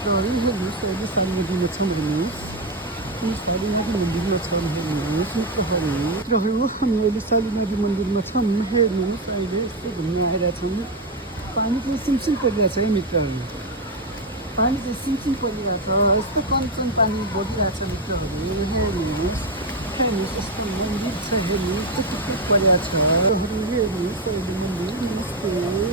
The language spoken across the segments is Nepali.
Sorry, हेर्नुहोस् अहिले साली नदीमा छौँ हेर्नुहोस् साली नदी मन्दिरमा छौँ हेर्नुहोस् मित्रहरू हामी अहिले साली नदी मन्दिरमा छौँ हेर्नुहोस् अहिले यस्तो घुम्न आइरहेछौँ पानी चाहिँ सिमसिम परिरहेछ है मित्रहरू पानी चाहिँ सिमसिम परिरहेछ यस्तो कञ्चन पानी बगिरहेछ मित्रहरू हेर्नुहोस् यस्तो मन्दिर छ हेर्नुहोस् टुक्टुक परिरहेछ हेर्नुहोस् अहिले मन्दिर मित्रहरू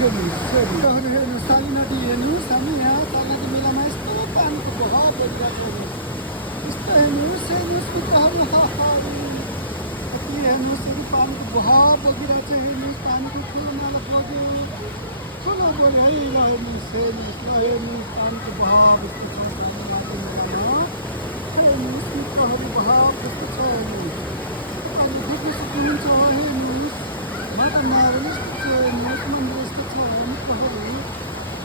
हेर्नुहोस् साली नदी हेर्नुहोस् हामी यहाँ साली नदी मेलामा यस्तो पानीको बहाव बगिरहेछ यस्तो हेर्नुहोस् मित्रहरू कति हेर्नुहोस् यदि पानीको बहाव बगिरहेछ हेर्नुहोस् पानीको ठुलो नाला बग्यो ठुलो बग्यो है ल हेर्नुहोस् पानीको बहाव यस्तो छ साली नदी मेलामा हेर्नुहोस् मित्रहरू बहाव यस्तो छ हेर्नुहोस् अनि देख्न सक्नुहुन्छ हेर्नुहोस् माता नारायण यस्तो छ हेर्नुहोस् मन्दिर यस्तो छ मित्रहरू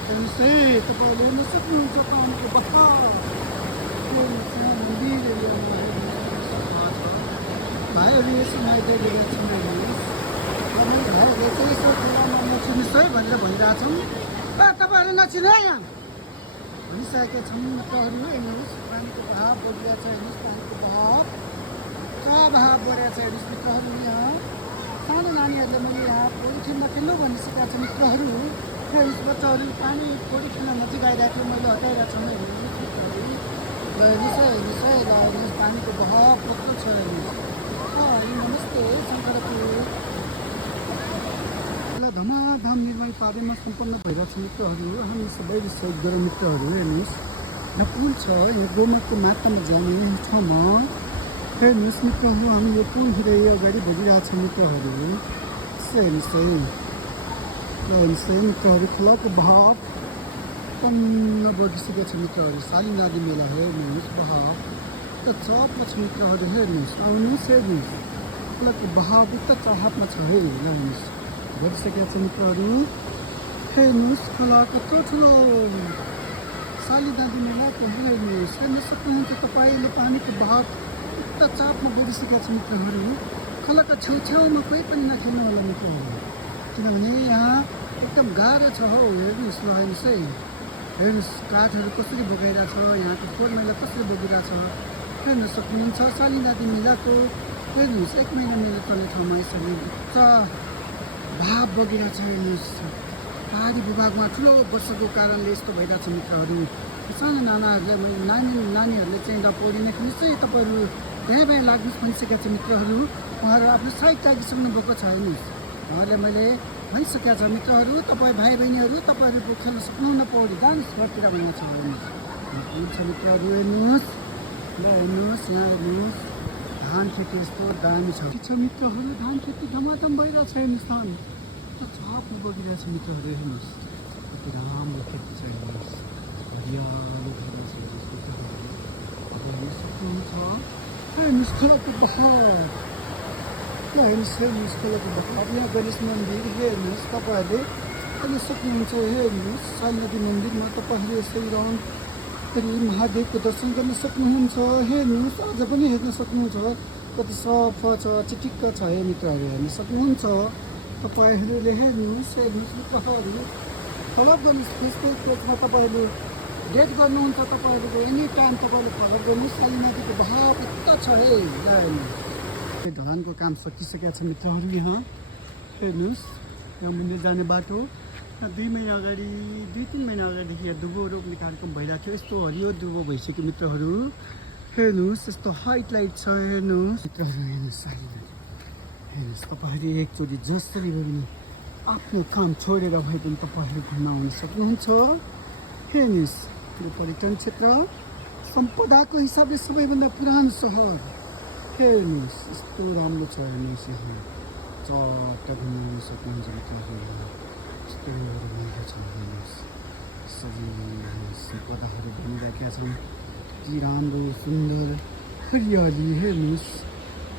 हेर्नुहोस् है तपाईँहरूले हेर्न सक्नुहुन्छ पानीको बहाव मन्दिर एरियामा भाइहरू यसो माइती लिएर छौँ हेर्नुहोस् भाइहरूले चाहिँ यसो ठुलामा नचिन्नुहोस् है भनेर भनिरहेछौँ तपाईँहरूले नचिन्नु है यहाँ भनिसकेका छौँ मित्रहरू हेर्नुहोस् पानीको बहाव बगिरहेछ हेर्नुहोस् पानीको बहाव कहाँ बहाव बढिरहेछ हेर्नुहोस् मित्रहरू यहाँ सानो नानीहरूले मैले यहाँ पौडी खेल्न खेल्नु भनिसकेका छ मित्रहरू हेर्नुहोस् बच्चाहरू पानी पौडी खेल्न नजिक आइरहेको थियो मैले हटाइरहेको छु हेर्नुहोस् मित्रहरू ल हेर्नुहोस् है ल हेर्नुहोस् पानीको बहाव कस्तो छ हेर्नुहोस् नमस्ते शङ्करपुर ल धमाधम निर्माण कार्यमा सम्पन्न भइरहेको छ मित्रहरू हामी सबैले सहयोग गरेर मित्रहरू हेर्नुहोस् यहाँ पुल छ यो गोमाको मातामा जाने ठाउँमा हेर्नुहोस् मित्रहरू हामी यो पुल हिँड्दै अगाडि बढिरहेको छ मित्रहरू हेर्नुहोस् है ल हेर्नुहोस् है मित्रहरू खोलाको बहाव टन्न बगिसकेको छ मित्रहरू साली नदी मेला हेर्नुहोस् बहाव त चपमा छ मित्रहरू हेर्नुहोस् आउनुहोस् हेर्नुहोस् खोलाको बहाव उता चाहतमा छ है ल हेर्नुहोस् बगिसकेको छ मित्रहरू हेर्नुहोस् खोला कत्रो ठुलो साली नदी मेलाको हेर्नुहोस् हेर्न सक्नुहुन्छ तपाईँले पानीको बहाव उता चापमा बगिसकेको छ मित्रहरू खोलाको छेउछाउमा कोही पनि नखेल्नु होला मित्रहरू किनभने यहाँ एकदम गाह्रो छ हौ हेर्नुहोस् ल हेर्नुहोस् है हेर्नुहोस् काठहरू कसरी बगाइरहेछ यहाँको फोहोर मैला कसरी बगिरहेछ हेर्न सक्नुहुन्छ साली नदी मेलाको हेर्नुहोस् 1 महिना मेला चल्ने ठाउँमा यसरी उच्च भाव बगिरहेछ हेर्नुहोस् पहाडी भूभागमा ठुलो वर्षाको कारणले यस्तो भइरहेछ मित्रहरू सानो नानीहरूले चाहिँ ल पौडी नै खेल्नुहोस् है तपाईँहरू बिहा लाग्नुहोस् भनिसकेका छ मित्रहरू उहाँहरू आफ्नो साइड लागिसक्नु भएको छ हेर्नुहोस् उहाँहरूले मैले भनिसकेका छ मित्रहरू तपाईँ भाइ बहिनीहरू तपाईँहरू खेल्न सक्नुहुन्न पौडी जानुहोस् घरतिर भनेको छ हेर्नुहोस् हुन्छ मित्रहरू हेर्नुहोस् ल हेर्नुहोस् यहाँ हेर्नुहोस् धान खेती यस्तो दामी छ मित्रहरू धान खेती धमाधम भइरहेछ हेर्नुहोस् धान छाप्नु बगिरहेछ मित्रहरू हेर्नुहोस् कति राम्रो खेती छ हेर्नुहोस् हरियाली भइरहेछ हेर्नुहोस् मित्रहरू अब हेर्नु सक्नुहुन्छ हेर्नुहोस् खोलाको बहाव ल हेर्नुहोस् खोलाको बहाव यहाँ गणेश मन्दिर हेर्नुहोस् तपाईँहरूले हेर्न सक्नुहुन्छ हेर्नुहोस् साली नदी मन्दिरमा तपाईँहरूले यसरी राउन्ड महादेवको दर्शन गर्न सक्नुहुन्छ हेर्नुहोस् अझ पनि हेर्न सक्नुहुन्छ कति सफा छ चिटिक्क छ हे मित्रहरू हेर्न सक्नुहुन्छ तपाईँहरूले हेर्नुहोस् मित्रहरू फलोअप गर्नुहोस् फेसबुक पेजमा तपाईँहरूले डेट गर्नुहुन्छ तपाईँहरूको एनी टाइम तपाईँहरूले फलोअप गर्नुहोस् साली नदीको बहाव यस्तो छ है ढलानको काम सकिसकेको छ मित्रहरू यहाँ हेर्नुहोस् यहाँ मन्दिर जाने बाटो 2 महिना अगाडि 2-3 महिना अगाडिदेखि यहाँ दुबो रोप्ने कार्यक्रम भइरहेको थियो यस्तो हरियो दुबो भइसक्यो मित्रहरू हेर्नुहोस् यस्तो हाइट लाइट छ हेर्नुहोस् मित्रहरू हेर्नुहोस् हेर्नुहोस् तपाईँहरूले एकचोटि जसरी भए पनि आफ्नो काम छोडेर भए पनि तपाईँहरू घुम्न आउन सक्नुहुन्छ हेर्नुहोस् यो पर्यटन क्षेत्र सम्पदाको हिसाबले सबैभन्दा पुरानो सहर हेर्नुहोस् यस्तो राम्रो छ हेर्नुहोस् यहाँ चट्ट घुम्न आउन सक्नुहुन्छ मित्रहरू यस्तो रमाइलो छ हेर्नुहोस् सबै सम्पदाहरू बनिरहेका छन् यति राम्रो सुन्दर हरियाली हेर्नुहोस्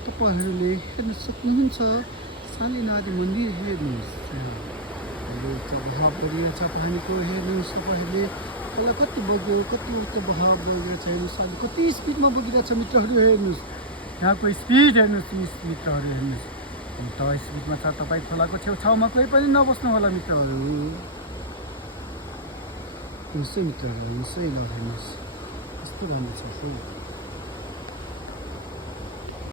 तपाईँहरूले हेर्न सक्नुहुन्छ साली नदी मन्दिर हेर्नुहोस् बहाव बगिरहेछ पानीको हेर्नुहोस् तपाईँहरूले पहिला कति बग्यो कति उस्तो बहाव बगिरहेछ हेर्नुहोस् अहिले कति स्पिडमा बगिरहेछ मित्रहरू हेर्नुहोस् यहाँको स्पिड हेर्नुहोस् मित्रहरू हेर्नुहोस् त स्पिडमा छ तपाईँ खोलाको छेउछाउमा कोही पनि नबस्नु होला मित्रहरू हेर्नुहोस् है मित्रहरू, हेर्नुहोस् है, ल हेर्नुहोस् कस्तो राम्रो छ खै।